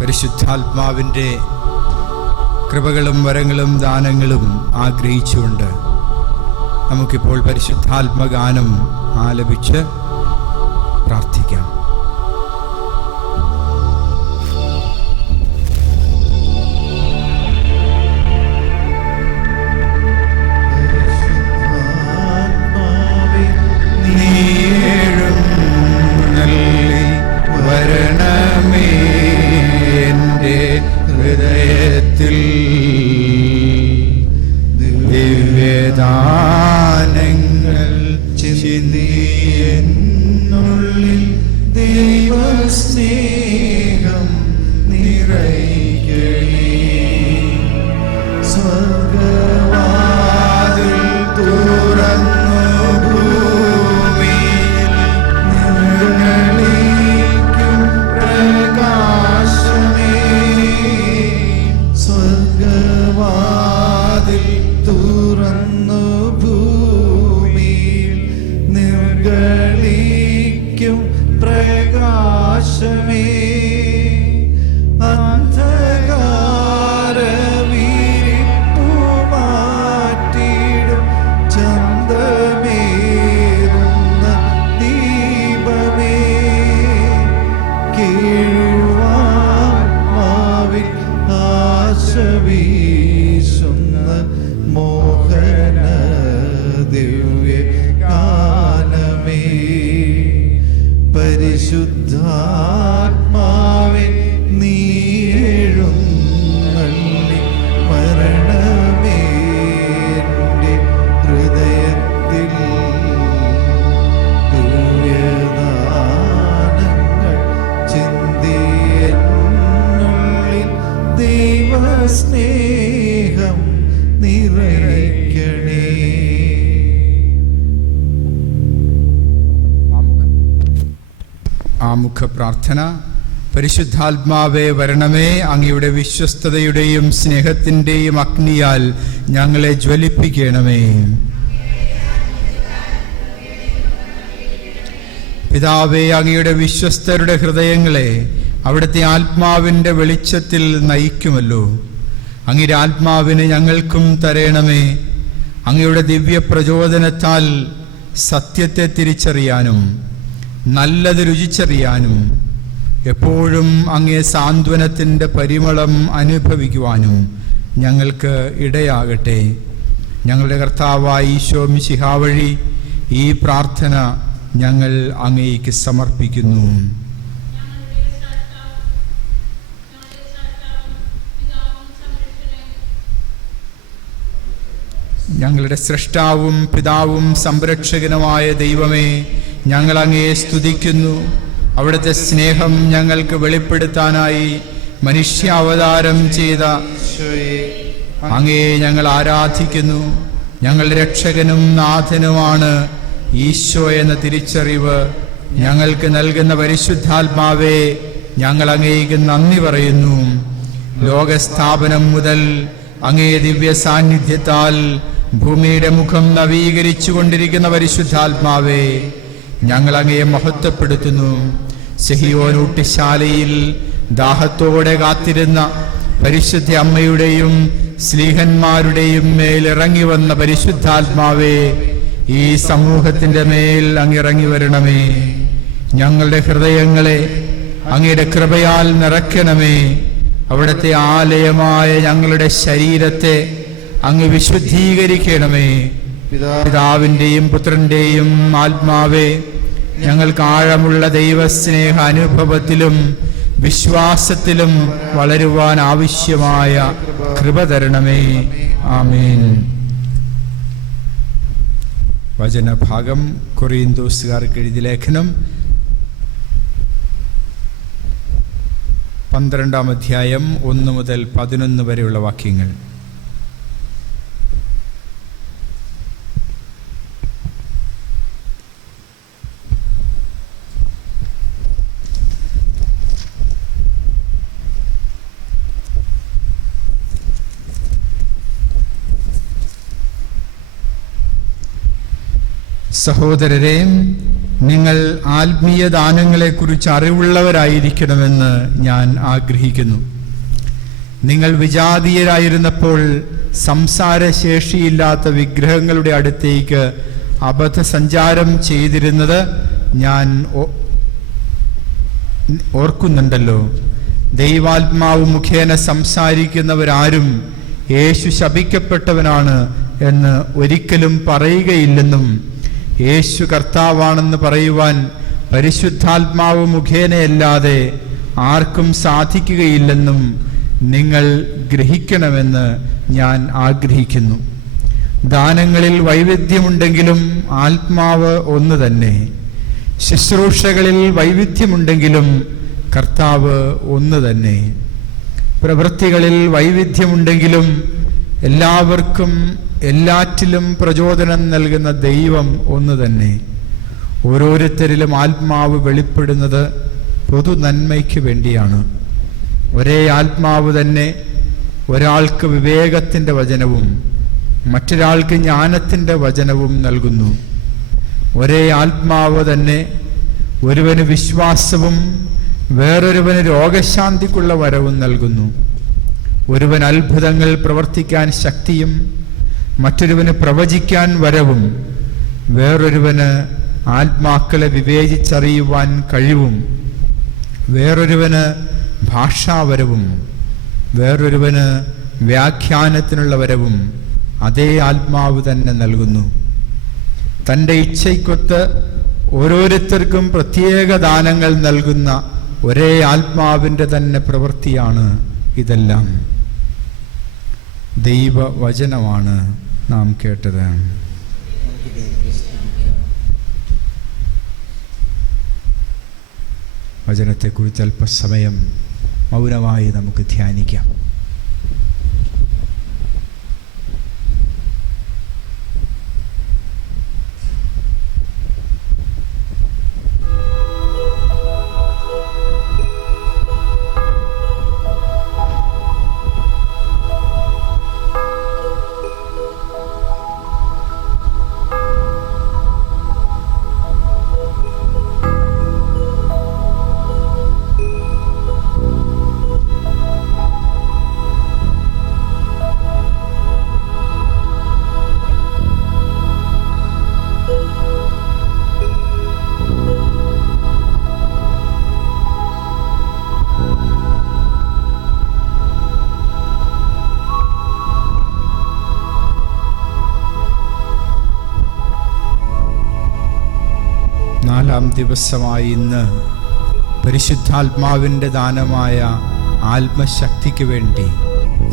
പരിശുദ്ധാത്മാവിൻ്റെ കൃപകളും വരങ്ങളും ദാനങ്ങളും ആഗ്രഹിച്ചുകൊണ്ട് നമുക്കിപ്പോൾ പരിശുദ്ധാത്മഗാനം ആലപിച്ച് പ്രാർത്ഥിക്കാം. ദിവ്യദാനങ്ങൾ ചിന്തിയെന്നുള്ളിൽ ദൈവസ്നേഹം നിറയ്ക്കണേ. സ്വർഗവാതിൽ തുറന്നു ഭൂമിയിൽ നിറയ്ക്കും പ്രകാശമേ. സ്വർഗവാതിൽ തുറന്നു ഭൂമിയിൽ നിർഗളിക്കും പ്രകാശമേ. അന്ധകാരവിരിപ്പു മാറ്റിടും ചന്തമേറുന്ന ദീപമേ. കേഴുവാത്മാവിൽ ആശ വീശുന്ന മോഹന ദിവ്യ ഗാനമേ. പരിശുദ്ധാത്മാവേ നീ എഴുന്നള്ളി വരണമേ എൻ്റെ ഹൃദയത്തിൽ. ദിവ്യദാനങ്ങൾ ചിന്തിയെന്നുള്ളിൽ ദൈവസ്നേഹം നിറയ്ക്കണേ. ആമുഖ പ്രാർത്ഥന. പരിശുദ്ധാത്മാവേ വരണമേ, അങ്ങയുടെ വിശ്വസ്തതയുടെയും സ്നേഹത്തിൻ്റെയും അഗ്നിയാൽ ഞങ്ങളെ ജ്വലിപ്പിക്കണമേ. പിതാവേ, അങ്ങയുടെ വിശ്വസ്തരുടെ ഹൃദയങ്ങളെ അവിടുത്തെ ആത്മാവിൻ്റെ വെളിച്ചത്തിൽ നയിക്കുമല്ലോ. അങ്ങയുടെ ആത്മാവിനെ ഞങ്ങൾക്കും തരയണമേ. അങ്ങയുടെ ദിവ്യ പ്രചോദനത്താൽ സത്യത്തെ തിരിച്ചറിയാനും നല്ലത് രുചിച്ചറിയാനും എപ്പോഴും അങ്ങേ സാന്ത്വനത്തിൻ്റെ പരിമളം അനുഭവിക്കുവാനും ഞങ്ങൾക്ക് ഇടയാകട്ടെ. ഞങ്ങളുടെ കർത്താവായ ഈശോ മിശിഹാ വഴി ഈ പ്രാർത്ഥന ഞങ്ങൾ അങ്ങേക്ക് സമർപ്പിക്കുന്നു. ഞങ്ങളുടെ സ്രഷ്ടാവും പിതാവും സംരക്ഷകനുമായ ദൈവമേ, ഞങ്ങൾ അങ്ങയെ സ്തുതിക്കുന്നു. അവിടുത്തെ സ്നേഹം ഞങ്ങൾക്ക് വെളിപ്പെടുത്താനായി മനുഷ്യാവതാരം ചെയ്ത അങ്ങയെ ഞങ്ങൾ ആരാധിക്കുന്നു. ഞങ്ങളുടെ രക്ഷകനും നാഥനുമാണ് ഈശോ എന്ന തിരിച്ചറിവ് ഞങ്ങൾക്ക് നൽകുന്ന പരിശുദ്ധാത്മാവേ, ഞങ്ങൾ അങ്ങേക്ക് നന്ദി പറയുന്നു. ലോകസ്ഥാപനം മുതൽ അങ്ങേ ദിവ്യ സാന്നിധ്യത്താൽ ഭൂമിയുടെ മുഖം നവീകരിച്ചു കൊണ്ടിരിക്കുന്ന പരിശുദ്ധാത്മാവേ, ഞങ്ങൾ അങ്ങയെ മഹത്വപ്പെടുത്തുന്നു. സിഹിയോൻ ഊട്ടിശാലയിൽ ദാഹത്തോടെ കാത്തിരുന്ന പരിശുദ്ധ അമ്മയുടെയും സ്ലീഹന്മാരുടെയും മേൽ ഇറങ്ങി വന്ന പരിശുദ്ധാത്മാവേ, ഈ സമൂഹത്തിൻ്റെ മേൽ അങ്ങിറങ്ങി വരണമേ. ഞങ്ങളുടെ ഹൃദയങ്ങളെ അങ്ങയുടെ കൃപയാൽ നിറയ്ക്കണമേ. അവിടുത്തെ ആലയമായ ഞങ്ങളുടെ ശരീരത്തെ അങ്ങ് വിശുദ്ധീകരിക്കണമേ. പിതാവിൻ്റെയും പുത്രൻ്റെയും ആത്മാവേ, ഞങ്ങൾക്ക് ആഴമുള്ള ദൈവസ്നേഹ അനുഭവത്തിലും വിശ്വാസത്തിലും വളരുവാൻ ആവശ്യമായ കൃപ തരണമേ. ആമേൻ. വചനഭാഗം കൊറിന്തോസുകാർക്ക് എഴുതിയ ലേഖനം 12-ാം അധ്യായം 1 മുതൽ 11 വരെയുള്ള വാക്യങ്ങൾ. സഹോദരരെ, നിങ്ങൾ ആത്മീയ ദാനങ്ങളെക്കുറിച്ച് അറിവുള്ളവരായിരിക്കണമെന്ന് ഞാൻ ആഗ്രഹിക്കുന്നു. നിങ്ങൾ വിജാതീയരായിരുന്നപ്പോൾ സംസാരശേഷിയില്ലാത്ത വിഗ്രഹങ്ങളുടെ അടുത്തേക്ക് അബദ്ധസഞ്ചാരം ചെയ്തിരുന്നത് ഞാൻ ഓർക്കുന്നുണ്ടല്ലോ. ദൈവാത്മാവ് മുഖേന സംസാരിക്കുന്നവരാരും യേശു ശപിക്കപ്പെട്ടവനാണ് എന്ന് ഒരിക്കലും പറയുകയില്ലെന്നും യേശു കർത്താവാണെന്ന് പറയുവാൻ പരിശുദ്ധാത്മാവ് മുഖേനയല്ലാതെ ആർക്കും സാധിക്കുകയില്ലെന്നും നിങ്ങൾ ഗ്രഹിക്കണമെന്ന് ഞാൻ ആഗ്രഹിക്കുന്നു. ദാനങ്ങളിൽ വൈവിധ്യമുണ്ടെങ്കിലും ആത്മാവ് ഒന്ന് തന്നെ. ശുശ്രൂഷകളിൽ വൈവിധ്യമുണ്ടെങ്കിലും കർത്താവ് ഒന്ന് തന്നെ. പ്രവൃത്തികളിൽ വൈവിധ്യമുണ്ടെങ്കിലും എല്ലാവർക്കും എല്ലാറ്റിലും പ്രചോദനം നൽകുന്ന ദൈവം ഒന്ന് തന്നെ. ഓരോരുത്തരിലും ആത്മാവ് വെളിപ്പെടുന്നത് പൊതു നന്മയ്ക്ക് വേണ്ടിയാണ്. ഒരേ ആത്മാവ് തന്നെ ഒരാൾക്ക് വിവേകത്തിൻ്റെ വചനവും മറ്റൊരാൾക്ക് ജ്ഞാനത്തിൻ്റെ വചനവും നൽകുന്നു. ഒരേ ആത്മാവ് തന്നെ ഒരുവന് വിശ്വാസവും വേറൊരുവന് രോഗശാന്തിക്കുള്ള വരവും നൽകുന്നു. ഒരുവൻ അത്ഭുതങ്ങൾ പ്രവർത്തിക്കാൻ ശക്തിയും മറ്റൊരുവന് പ്രവചിക്കാൻ വരവും വേറൊരുവന് ആത്മാക്കളെ വിവേചിച്ചറിയുവാൻ കഴിവും വേറൊരുവന് ഭാഷാവരവും വേറൊരുവന് വ്യാഖ്യാനത്തിനുള്ള വരവും അതേ ആത്മാവ് തന്നെ നൽകുന്നു. തൻ്റെ ഇച്ഛയ്ക്കൊത്ത് ഓരോരുത്തർക്കും പ്രത്യേക ദാനങ്ങൾ നൽകുന്ന ഒരേ ആത്മാവിൻ്റെ തന്നെ പ്രവൃത്തിയാണ് ഇതെല്ലാം. ദൈവവചനമാണ് നാം കേട്ടത്. വചനത്തെക്കുറിച്ച് അല്പസമയം മൗനമായി നമുക്ക് ധ്യാനിക്കാം. നാലാം ദിവസമായി ഇന്ന് പരിശുദ്ധാത്മാവിൻ്റെ ദാനമായ ആത്മശക്തിക്ക് വേണ്ടി,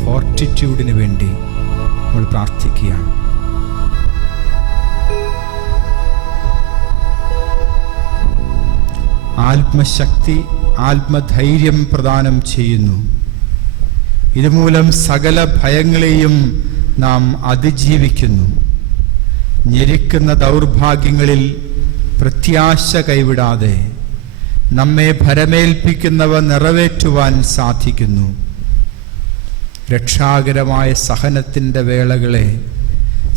ഫോർട്ടിറ്റ്യൂഡിന് വേണ്ടി നമ്മൾ പ്രാർത്ഥിക്കുകയാണ്. ആത്മശക്തി ആത്മധൈര്യം പ്രദാനം ചെയ്യുന്നു. ഇതുമൂലം സകല ഭയങ്ങളെയും നാം അതിജീവിക്കുന്നു. ഞെരുക്കുന്ന ദൗർഭാഗ്യങ്ങളിൽ പ്രത്യാശ കൈവിടാതെ നമ്മെ ഭരമേൽപ്പിക്കുന്നവ നിറവേറ്റുവാൻ സാധിക്കുന്നു. രക്ഷാകരമായ സഹനത്തിൻ്റെ വേളകളെ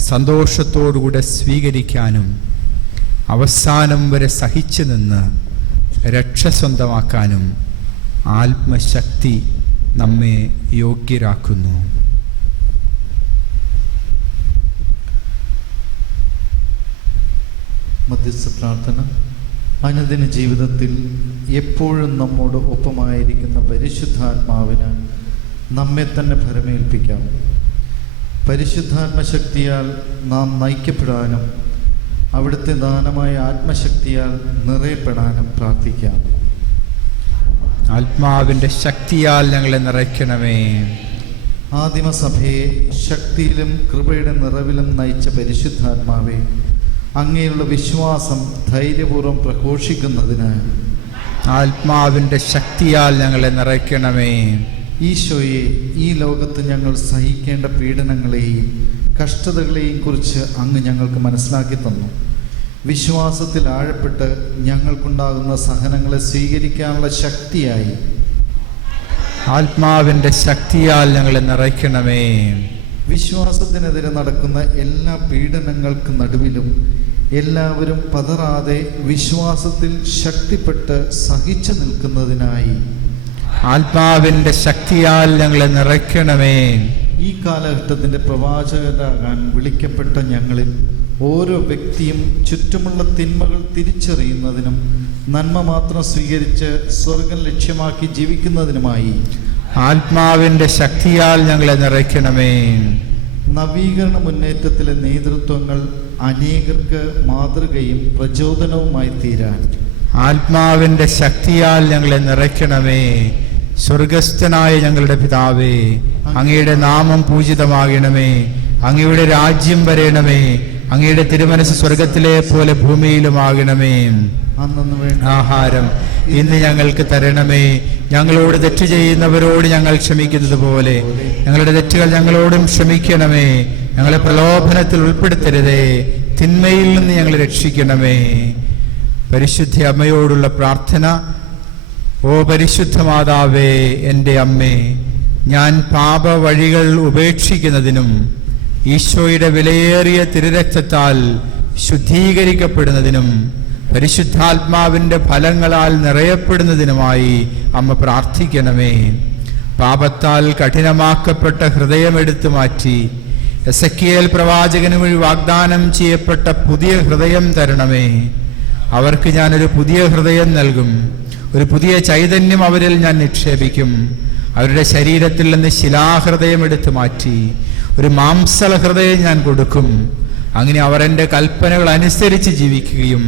സന്തോഷത്തോടുകൂടെ സ്വീകരിക്കാനും അവസാനം വരെ സഹിച്ചു നിന്ന് രക്ഷ സ്വന്തമാക്കാനും ആത്മശക്തി നമ്മെ യോഗ്യരാക്കുന്നു. മധ്യസ്ഥ പ്രാർത്ഥന. അനുദിന ജീവിതത്തിൽ എപ്പോഴും നമ്മോട് ഒപ്പമായിരിക്കുന്ന പരിശുദ്ധാത്മാവിന് നമ്മെ തന്നെ ഭരമേൽപ്പിക്കാം. പരിശുദ്ധാത്മശക്തിയാൽ നാം നയിക്കപ്പെടാനും അവിടുത്തെ ദാനമായ ആത്മശക്തിയാൽ നിറയപ്പെടാനും പ്രാർത്ഥിക്കാം. ആത്മാവിൻ്റെ ശക്തിയാൽ ഞങ്ങളെ നിറയ്ക്കണമേ. ആദിമസഭയെ ശക്തിയിലും കൃപയുടെ നിറവിലും നയിച്ച പരിശുദ്ധാത്മാവെ, അങ്ങനെയുള്ള വിശ്വാസം ധൈര്യപൂർവ്വം പ്രഘോഷിക്കുന്നതിന് ആത്മാവിൻ്റെ ശക്തിയാൽ ഞങ്ങളെ നിറയ്ക്കണമേ. ഈശോയെ, ഈ ലോകത്ത് ഞങ്ങൾ സഹിക്കേണ്ട പീഡനങ്ങളെയും കഷ്ടതകളെയും കുറിച്ച് അങ്ങ് ഞങ്ങൾക്ക് മനസ്സിലാക്കി തന്നു. വിശ്വാസത്തിൽ ആഴപ്പെട്ട് ഞങ്ങൾക്കുണ്ടാകുന്ന സഹനങ്ങളെ സ്വീകരിക്കാനുള്ള ശക്തിയായി ആത്മാവിൻ്റെ ശക്തിയാൽ ഞങ്ങളെ നിറയ്ക്കണമേ. വിശ്വാസത്തിനെതിരെ നടക്കുന്ന എല്ലാ പീഡനങ്ങൾക്ക് നടുവിലും എല്ലാവരും പതറാതെ വിശ്വാസത്തിൽ ശക്തിപ്പെട്ട് സഹിച്ചു നിൽക്കുന്നതിനായി ആത്മാവിൻ്റെ ശക്തിയാൽ ഞങ്ങളെ നിറയ്ക്കണമേ. ഈ കാലഘട്ടത്തിൻ്റെ പ്രവാചകരാകാൻ വിളിക്കപ്പെട്ട ഞങ്ങളിൽ ഓരോ വ്യക്തിയും ചുറ്റുമുള്ള തിന്മകൾ തിരിച്ചറിയുന്നതിനും നന്മ മാത്രം സ്വീകരിച്ച് സ്വർഗം ലക്ഷ്യമാക്കി ജീവിക്കുന്നതിനുമായി ആത്മാവിൻ്റെ ശക്തിയാൽ ഞങ്ങളെ നിറയ്ക്കണമേ. നവീകരണ മുന്നേറ്റത്തിലെ നേതൃത്വങ്ങൾ അനേകർക്ക് മാതൃകയും പ്രചോദനവുമായി തീരാൻ ആത്മാവിൻ്റെ ശക്തിയാൽ ഞങ്ങളെ നിറയ്ക്കണമേ. സ്വർഗസ്ഥനായ ഞങ്ങളുടെ പിതാവേ, അങ്ങയുടെ നാമം പൂജിതമാകണമേ. അങ്ങയുടെ രാജ്യം വരേണമേ. അങ്ങയുടെ തിരുമനസ് സ്വർഗത്തിലെ പോലെ ഭൂമിയിലുമാകണമേ. ആഹാരം ഇന്ന് ഞങ്ങൾക്ക് തരണമേ. ഞങ്ങളോട് തെറ്റ് ചെയ്യുന്നവരോട് ഞങ്ങൾ ക്ഷമിക്കുന്നത് പോലെ ഞങ്ങളുടെ തെറ്റുകൾ ഞങ്ങളോടും ക്ഷമിക്കണമേ. ഞങ്ങളെ പ്രലോഭനത്തിൽ ഉൾപ്പെടുത്തരുതേ, തിന്മയിൽ നിന്ന് ഞങ്ങളെ രക്ഷിക്കണമേ. പരിശുദ്ധ അമ്മയോടുള്ള പ്രാർത്ഥന. ഓ പരിശുദ്ധ മാതാവേ, എൻ്റെ അമ്മേ, ഞാൻ പാപ വഴികൾ ഉപേക്ഷിക്കുന്നതിനും ഈശോയുടെ വിലയേറിയ തിരുരക്തത്താൽ ശുദ്ധീകരിക്കപ്പെടുന്നതിനും പരിശുദ്ധാത്മാവിൻ്റെ ഫലങ്ങളാൽ നിറയപ്പെടുന്നതിനുമായി അമ്മ പ്രാർത്ഥിക്കണമേ. പാപത്താൽ കഠിനമാക്കപ്പെട്ട ഹൃദയമെടുത്തു മാറ്റി എസെക്കിയേൽ പ്രവാചകന് വഴി വാഗ്ദാനം ചെയ്യപ്പെട്ട പുതിയ ഹൃദയം തരണമേ. അവർക്ക് ഞാനൊരു പുതിയ ഹൃദയം നൽകും. ഒരു പുതിയ ചൈതന്യം അവരിൽ ഞാൻ നിക്ഷേപിക്കും. അവരുടെ ശരീരത്തിൽ നിന്ന് ശിലാഹൃദയം എടുത്തു മാറ്റി ഒരു മാംസള ഹൃദയം ഞാൻ കൊടുക്കും. അങ്ങനെ അവർ എൻ്റെ കൽപ്പനകൾ അനുസരിച്ച് ജീവിക്കുകയും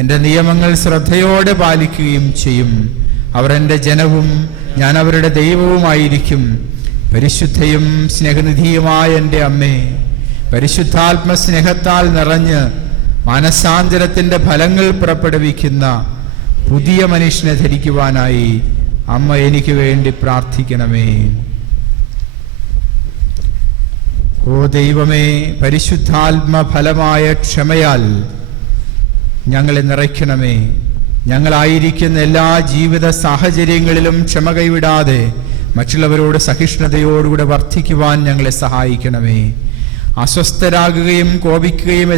എൻ്റെ നിയമങ്ങൾ ശ്രദ്ധയോടെ പാലിക്കുകയും ചെയ്യും. അവർ എൻ്റെ ജനവും ഞാൻ അവരുടെ ദൈവവുമായിരിക്കും. പരിശുദ്ധയും സ്നേഹനിധിയുമായ എൻ്റെ അമ്മേ, പരിശുദ്ധാത്മ സ്നേഹത്താൽ നിറഞ്ഞ് മാനസാന്തരത്തിൻ്റെ ഫലങ്ങൾ പുറപ്പെടുവിക്കുന്ന പുതിയ മനുഷ്യനെ ധരിക്കുവാനായി അമ്മ എനിക്ക് വേണ്ടി പ്രാർത്ഥിക്കണമേ. ഓ ദൈവമേ, പരിശുദ്ധാത്മ ഫലമായ ക്ഷമയാൽ ഞങ്ങളെ നിറയ്ക്കണമേ. ഞങ്ങളായിരിക്കുന്ന എല്ലാ ജീവിത സാഹചര്യങ്ങളിലും ക്ഷമ കൈവിടാതെ മറ്റുള്ളവരോട് സഹിഷ്ണുതയോടുകൂടെ വർദ്ധിക്കുവാൻ ഞങ്ങളെ സഹായിക്കണമേ. അസ്വസ്ഥരാകുകയും കോപിക്കുകയും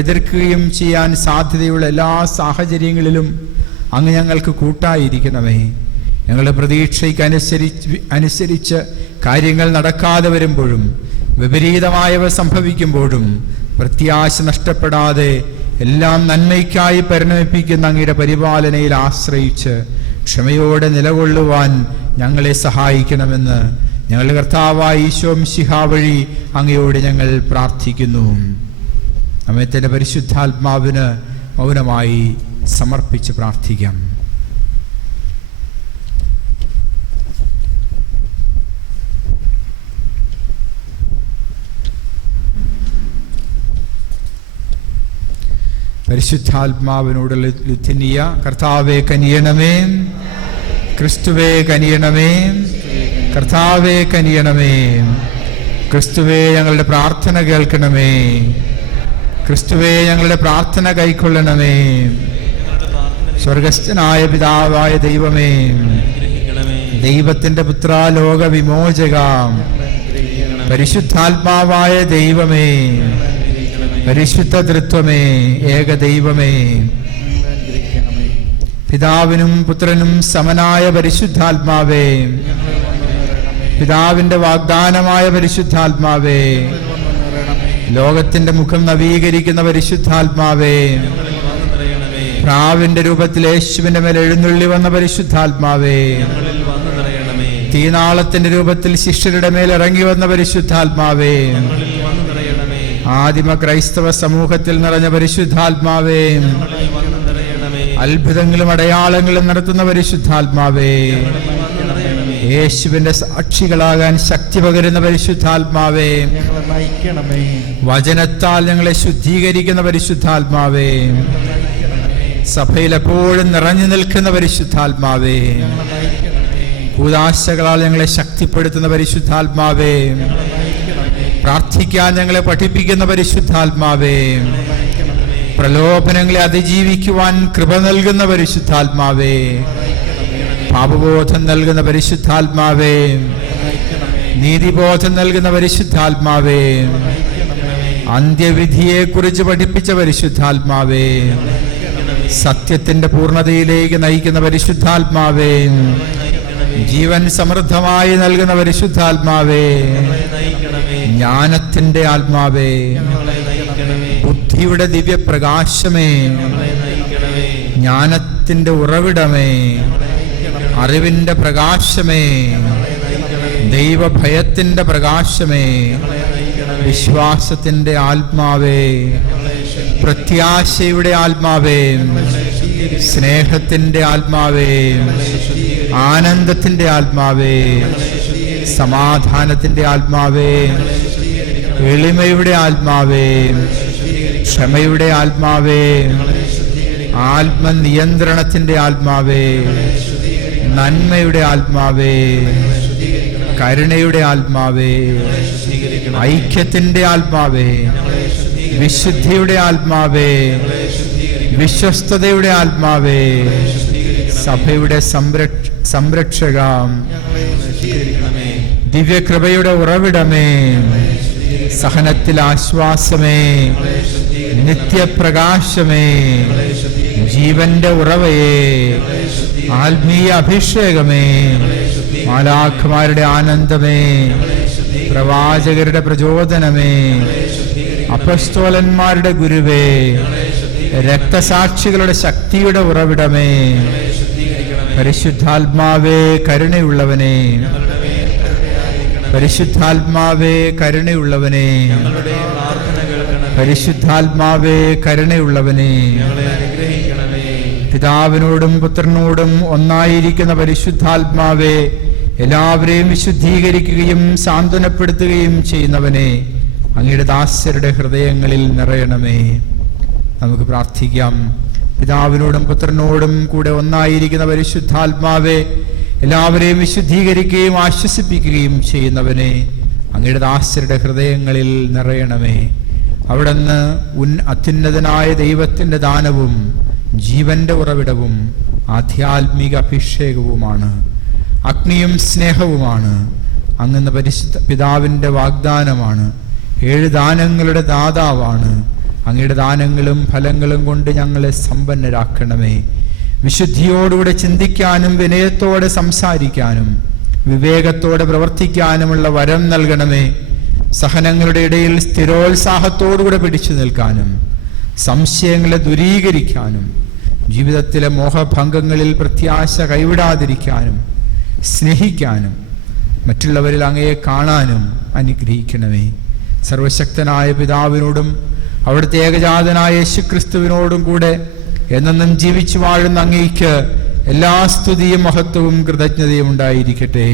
എതിർക്കുകയും ചെയ്യാൻ സാധ്യതയുള്ള എല്ലാ സാഹചര്യങ്ങളിലും അങ്ങ് ഞങ്ങൾക്ക് കൂട്ടായിരിക്കണമേ. ഞങ്ങളുടെ പ്രതീക്ഷയ്ക്ക് അനുസരിച്ച് കാര്യങ്ങൾ നടക്കാതെ വരുമ്പോഴും വിപരീതമായവ സംഭവിക്കുമ്പോഴും പ്രത്യാശ നഷ്ടപ്പെടാതെ എല്ലാം നന്മയ്ക്കായി പരിണമിപ്പിക്കുന്ന അങ്ങയുടെ പരിപാലനയിൽ ആശ്രയിച്ച് ക്ഷമയോടെ നിലകൊള്ളുവാൻ ഞങ്ങളെ സഹായിക്കണമെന്ന് ഞങ്ങളുടെ കർത്താവായ ഈശോ മിശിഹാ വഴി അങ്ങയോട് ഞങ്ങൾ പ്രാർത്ഥിക്കുന്നു. നമ്മെ തന്നെ പരിശുദ്ധാത്മാവിന് മൗനമായി സമർപ്പിച്ച് പ്രാർത്ഥിക്കാം. പരിശുദ്ധാത്മാവിനോടുള്ള ലുത്തിനിയ. കർത്താവേ കനിയണമേ, ക്രിസ്തുവേ കനിയണമേ, കർത്താവേ കനിയണമേ. ക്രിസ്തുവേ ഞങ്ങളുടെ പ്രാർത്ഥന കേൾക്കണമേ. ക്രിസ്തുവേ ഞങ്ങളുടെ പ്രാർത്ഥന കൈക്കൊള്ളണമേ. സ്വർഗസ്ഥനായ പിതാവായ ദൈവമേ, ദൈവത്തിന്റെ പുത്ര, ലോക വിമോചക, പരിശുദ്ധാത്മാവായ ദൈവമേ, പരിശുദ്ധ തൃത്വമേ, ഏക ദൈവമേ, പിതാവിനും പുത്രനും സമനായ പരിശുദ്ധാത്മാവേ, പിതാവിന്റെ വാഗ്ദാനമായ പരിശുദ്ധാത്മാവേ, ലോകത്തിന്റെ മുഖം നവീകരിക്കുന്ന പരിശുദ്ധാത്മാവേ, പ്രാവിന്റെ രൂപത്തിൽ യേശുവിന്റെ മേൽ എഴുന്നള്ളി വന്ന പരിശുദ്ധാത്മാവേ, തീനാളത്തിന്റെ രൂപത്തിൽ ശിഷ്യരുടെ മേൽ ഇറങ്ങി വന്ന പരിശുദ്ധാത്മാവേ, ആദിമ ക്രൈസ്തവ സമൂഹത്തിൽ നിറഞ്ഞ പരിശുദ്ധാത്മാവേ, ഞങ്ങളിൽ വന്നു നിറയണമേ. അത്ഭുതങ്ങളും അടയാളങ്ങളും നടത്തുന്ന പരിശുദ്ധാത്മാവേ, വന്നു നിറയണമേ. യേശുവിന്റെ സാക്ഷികളാകാൻ ശക്തി പകരുന്ന പരിശുദ്ധാത്മാവേ, ഞങ്ങളെ നയിക്കണമേ. വചനത്താൽ ഞങ്ങളെ ശുദ്ധീകരിക്കുന്ന പരിശുദ്ധാത്മാവേ, സഭയിൽ എപ്പോഴും നിറഞ്ഞു നിൽക്കുന്ന പരിശുദ്ധാത്മാവേ, ഞങ്ങളെ നയിക്കണമേ. കൂദാശകളാൽ ഞങ്ങളെ ശക്തിപ്പെടുത്തുന്ന പരിശുദ്ധാത്മാവേ, പ്രാർത്ഥിക്കാൻ ഞങ്ങളെ പഠിപ്പിക്കുന്ന പരിശുദ്ധാത്മാവേ, പ്രലോഭനങ്ങളെ അതിജീവിക്കുവാൻ കൃപ നൽകുന്ന പരിശുദ്ധാത്മാവേ, പാപബോധം നൽകുന്ന പരിശുദ്ധാത്മാവേ, നീതിബോധം നൽകുന്ന പരിശുദ്ധാത്മാവേ, അന്ത്യവിധിയെക്കുറിച്ച് പഠിപ്പിച്ച പരിശുദ്ധാത്മാവേ, സത്യത്തിന്റെ പൂർണ്ണതയിലേക്ക് നയിക്കുന്ന പരിശുദ്ധാത്മാവേ, ജീവൻ സമൃദ്ധമായി നൽകുന്ന പരിശുദ്ധാത്മാവേ, ജ്ഞാനത്തിന്റെ ആത്മാവേ, ബുദ്ധിയുടെ ദിവ്യപ്രകാശമേ, ജ്ഞാനത്തിന്റെ ഉറവിടമേ, അറിവിന്റെ പ്രകാശമേ, ദൈവഭയത്തിന്റെ പ്രകാശമേ, വിശ്വാസത്തിന്റെ ആത്മാവേ, പ്രത്യാശയുടെ ആത്മാവേ, സ്നേഹത്തിന്റെ ആത്മാവേ, ആനന്ദത്തിന്റെ ആത്മാവേ, സമാധാനത്തിന്റെ ആത്മാവേ, എളിമയുടെ ആത്മാവേ, ക്ഷമയുടെ ആത്മാവേ, ആത്മനിയന്ത്രണത്തിന്റെ ആത്മാവേ, നന്മയുടെ ആത്മാവേ, കരുണയുടെ ആത്മാവേ, ഐക്യത്തിന്റെ ആത്മാവേ, വിശുദ്ധിയുടെ ആത്മാവേ, വിശ്വസ്തതയുടെ ആത്മാവേ, സഭയുടെ സംരക്ഷക, ദിവ്യകൃപയുടെ ഉറവിടമേ, സഹനത്തിൽ ആശ്വാസമേ, നിത്യപ്രകാശമേ, ജീവന്റെ ഉറവയേ, ആത്മീയ അഭിഷേകമേ, മാലാഖമാരുടെ ആനന്ദമേ, പ്രവാചകരുടെ പ്രചോദനമേ, അപ്പസ്തോലന്മാരുടെ ഗുരുവേ, രക്തസാക്ഷികളുടെ ശക്തിയുടെ ഉറവിടമേ, പരിശുദ്ധാത്മാവേ കരുണയുള്ളവനെ, പരിശുദ്ധാത്മാവേ കരുണയുള്ളവനെ, പരിശുദ്ധാത്മാവേ കരുണയുള്ളവനെ, പിതാവിനോടും പുത്രനോടും ഒന്നായിരിക്കുന്ന പരിശുദ്ധാത്മാവേ, എല്ലാവരെയും വിശുദ്ധീകരിക്കുകയും സാന്ത്വനപ്പെടുത്തുകയും ചെയ്യുന്നവനെ, അങ്ങയുടെ ദാസരുടെ ഹൃദയങ്ങളിൽ നിറയണമേ. നമുക്ക് പ്രാർത്ഥിക്കാം. പിതാവിനോടും പുത്രനോടും കൂടെ ഒന്നായിരിക്കുന്ന പരിശുദ്ധാത്മാവേ, എല്ലാവരെയും വിശുദ്ധീകരിക്കുകയും ആശ്വസിപ്പിക്കുകയും ചെയ്യുന്നവനെ, അങ്ങയുടെ ദാസരുടെ ഹൃദയങ്ങളിൽ നിറയണമേ. അവിടുന്ന് അത്യുന്നതനായ ദൈവത്തിൻ്റെ ദാനവും ജീവന്റെ ഉറവിടവും ആധ്യാത്മിക അഭിഷേകവുമാണ്, അഗ്നിയും സ്നേഹവുമാണ്. അങ്ങ് പരിശുദ്ധ പിതാവിൻ്റെ വാഗ്ദാനമാണ്, 7 ദാനങ്ങളുടെ ദാതാവാണ്. അങ്ങയുടെ ദാനങ്ങളും ഫലങ്ങളും കൊണ്ട് ഞങ്ങളെ സമ്പന്നരാക്കണമേ. വിശുദ്ധിയോടുകൂടെ ചിന്തിക്കാനും വിനയത്തോടെ സംസാരിക്കാനും വിവേകത്തോടെ പ്രവർത്തിക്കാനുമുള്ള വരം നൽകണമേ. സഹനങ്ങളുടെ ഇടയിൽ സ്ഥിരോത്സാഹത്തോടുകൂടെ പിടിച്ചു നിൽക്കാനും സംശയങ്ങളെ ദൂരീകരിക്കാനും ജീവിതത്തിലെ മോഹഭംഗങ്ങളിൽ പ്രത്യാശ കൈവിടാതിരിക്കാനും സ്നേഹിക്കാനും മറ്റുള്ളവരിൽ അങ്ങയെ കാണാനും അനുഗ്രഹിക്കണമേ. സർവശക്തനായ പിതാവിനോടും അവിടുത്തെ ഏകജാതനായ യേശുക്രിസ്തുവിനോടും കൂടെ എന്നെന്നും ജീവിച്ചു വാഴുന്ന അങ്ങേയ്ക്ക് എല്ലാ സ്തുതിയും മഹത്വവും കൃതജ്ഞതയും ഉണ്ടായിരിക്കട്ടെ.